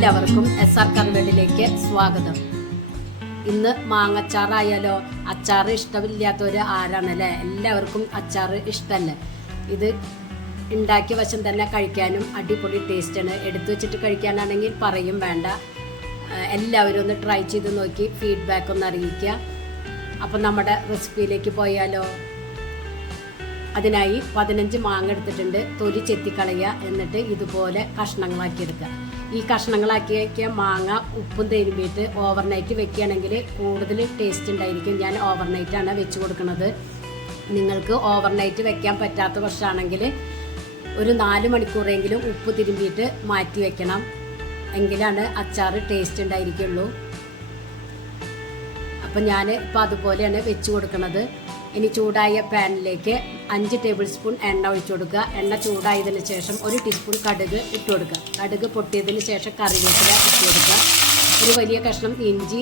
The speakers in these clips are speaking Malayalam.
എല്ലാവർക്കും എസ് ആർ കറിവേഡിലേക്ക് സ്വാഗതം. ഇന്ന് മാങ്ങച്ചാറായാലോ? അച്ചാർ ഇഷ്ടമില്ലാത്തവര് ആരാണല്ലേ? എല്ലാവർക്കും അച്ചാർ ഇഷ്ടമല്ലേ ഇത് ഉണ്ടാക്കിയ വശം തന്നെ കഴിക്കാനും അടിപൊളി ടേസ്റ്റാണ് എടുത്തു വെച്ചിട്ട് കഴിക്കാനാണെങ്കിൽ പറയും വേണ്ട. എല്ലാവരും ഒന്ന് ട്രൈ ചെയ്ത് നോക്കി ഫീഡ്ബാക്ക് ഒന്ന് അറിയിക്കുക. അപ്പം നമ്മുടെ റെസിപ്പിയിലേക്ക് പോയാലോ? അതിനായി പതിനഞ്ച് മാങ്ങ എടുത്തിട്ടുണ്ട്. തൊലി ചെത്തിക്കളയുക. എന്നിട്ട് ഇതുപോലെ കഷ്ണങ്ങളാക്കി എടുക്കുക ഈ കഷ്ണങ്ങളാക്കിയ മാങ്ങ ഉപ്പും തരുമ്പിയിട്ട് ഓവർനൈറ്റ് വെക്കുകയാണെങ്കിൽ കൂടുതൽ ടേസ്റ്റ് ഉണ്ടായിരിക്കും. ഞാൻ ഓവർനൈറ്റാണ് വെച്ച് കൊടുക്കുന്നത്. നിങ്ങൾക്ക് ഓവർനൈറ്റ് വെക്കാൻ പറ്റാത്ത പക്ഷമാണെങ്കിൽ ഒരു നാല് മണിക്കൂറെങ്കിലും ഉപ്പ് തിരുമ്പിയിട്ട് മാറ്റി വെക്കണം. എങ്കിലാണ് അച്ചാർ ടേസ്റ്റ് ഉണ്ടായിരിക്കുള്ളൂ. അപ്പം ഞാൻ ഇപ്പം അതുപോലെയാണ് വെച്ച് കൊടുക്കുന്നത്. ഇനി ചൂടായ പാനിലേക്ക് അഞ്ച് ടേബിൾ സ്പൂൺ എണ്ണ ഒഴിച്ചു കൊടുക്കുക. എണ്ണ ചൂടായതിന് ശേഷം ഒരു ടീസ്പൂൺ കടുക് ഇട്ട് കൊടുക്കുക. കടുക് പൊട്ടിയതിന് ശേഷം കറിവേപ്പില ഇട്ട് കൊടുക്കുക. ഒരു വലിയ കഷ്ണം ഇഞ്ചി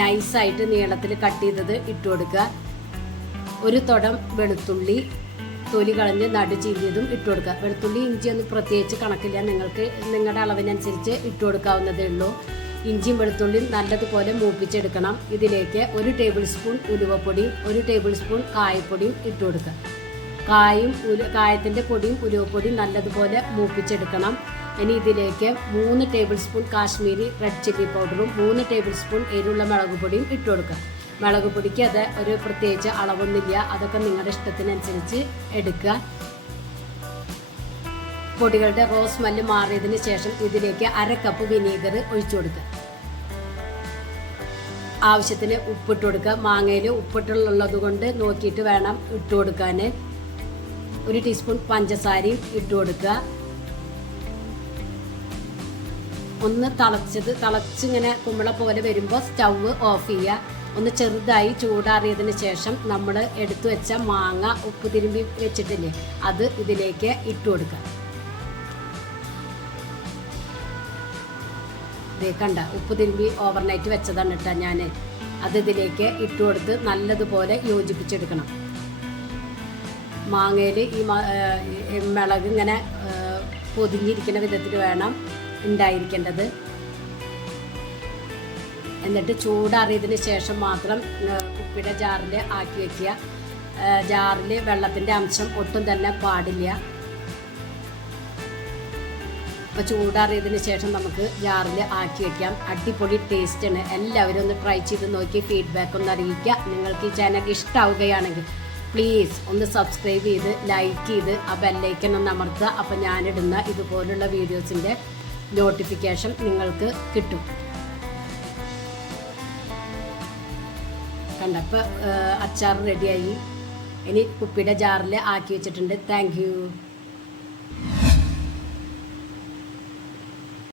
നൈസായിട്ട് നീളത്തിൽ കട്ട് ചെയ്തത് ഇട്ട് കൊടുക്കുക. ഒരു തുടം വെളുത്തുള്ളി തൊലി കളഞ്ഞ് നടു ചീന്തിയതും ഇട്ട് കൊടുക്കുക. വെളുത്തുള്ളി ഇഞ്ചി ഒന്നും പ്രത്യേകിച്ച് കണക്കില്ല. നിങ്ങൾക്ക് നിങ്ങളുടെ അളവിനനുസരിച്ച് ഇട്ട് കൊടുക്കാവുന്നതേ ഉള്ളൂ. ഇഞ്ചിയും വെളുത്തുള്ളിയും നല്ലതുപോലെ മൂപ്പിച്ചെടുക്കണം. ഇതിലേക്ക് ഒരു ടേബിൾ സ്പൂൺ ഉലുവപ്പൊടിയും ഒരു ടേബിൾ സ്പൂൺ കായപ്പൊടിയും ഇട്ട് കൊടുക്കുക. കായും കായത്തിന്റെ പൊടിയും ഉലുവപ്പൊടിയും നല്ലതുപോലെ മൂപ്പിച്ചെടുക്കണം. ഇനി ഇതിലേക്ക് മൂന്ന് table spoon Kashmiri red chilli പൗഡറും മൂന്ന് ടേബിൾ സ്പൂൺ എരിവുള്ള മുളക് പൊടിയും ഇട്ട് കൊടുക്കുക. മുളക് പൊടിക്ക് അത് ഒരു പ്രത്യേകിച്ച് അളവൊന്നുമില്ല. അതൊക്കെ നിങ്ങളുടെ ഇഷ്ടത്തിനനുസരിച്ച് എടുക്കുക. പൊടികളുടെ റോസ് സ്മെല്ല് മാറിയതിന് ശേഷം ഇതിലേക്ക് അര കപ്പ് വിനീഗർ ഒഴിച്ചു കൊടുക്കുക. ആവശ്യത്തിന് ഉപ്പിട്ട് കൊടുക്കുക. മാങ്ങയിൽ ഉപ്പിട്ടുള്ളത് കൊണ്ട് നോക്കിയിട്ട് വേണം ഇട്ട് കൊടുക്കാൻ ഒരു ടീസ്പൂൺ പഞ്ചസാരയും ഇട്ട് കൊടുക്കുക. ഒന്ന് തിളച്ചത് തിളച്ചിങ്ങനെ കുമ്പള പോലെ വരുമ്പോൾ സ്റ്റൗവ് ഓഫ് ചെയ്യുക. ഒന്ന് ചെറുതായി ചൂടാറിയതിന് ശേഷം നമ്മൾ എടുത്തു വെച്ച മാങ്ങ ഉപ്പ് തിരുമ്പി വെച്ചിട്ടില്ലേ അത് ഇതിലേക്ക് ഇട്ട് കൊടുക്കുക. കണ്ട ഉപ്പ് തിരുമ്പി ഓവർനൈറ്റ് വെച്ചതാണ് കേട്ടോ ഞാൻ അത് ഇതിലേക്ക് ഇട്ട് കൊടുത്ത് നല്ലതുപോലെ യോജിപ്പിച്ചെടുക്കണം. മാങ്ങയിൽ ഈ മിളക് ഇങ്ങനെ പൊതിഞ്ഞിരിക്കുന്ന വിധത്തിൽ വേണം ഉണ്ടായിരിക്കേണ്ടത്. എന്നിട്ട് ചൂടാറിയതിന് ശേഷം മാത്രം ഉപ്പിടെ ജാറിൽ ആക്കി വെക്കുക. ജാറിൽ വെള്ളത്തിന്റെ അംശം ഒട്ടും തന്നെ പാടില്ല. അപ്പോൾ ചൂടാറിയതിന് ശേഷം നമുക്ക് ജാറിൽ ആക്കി വയ്ക്കാം അടിപൊളി ടേസ്റ്റാണ് എല്ലാവരും ഒന്ന് ട്രൈ ചെയ്ത് നോക്കി ഫീഡ്ബാക്ക് ഒന്ന് അറിയിക്കുക. നിങ്ങൾക്ക് ഈ ചാനൽ ഇഷ്ടമാവുകയാണെങ്കിൽ പ്ലീസ് ഒന്ന് സബ്സ്ക്രൈബ് ചെയ്ത് ലൈക്ക് ചെയ്ത് ആ ബെല്ലൈക്കൻ ഒന്ന് അമർത്തുക. അപ്പോൾ ഞാനിടുന്ന ഇതുപോലുള്ള വീഡിയോസിന്റെ നോട്ടിഫിക്കേഷൻ നിങ്ങൾക്ക് കിട്ടും. കണ്ടപ്പോൾ അച്ചാർ റെഡിയായി ഇനി കുപ്പിയുടെ ജാറിൽ ആക്കി വെച്ചിട്ടുണ്ട്. താങ്ക്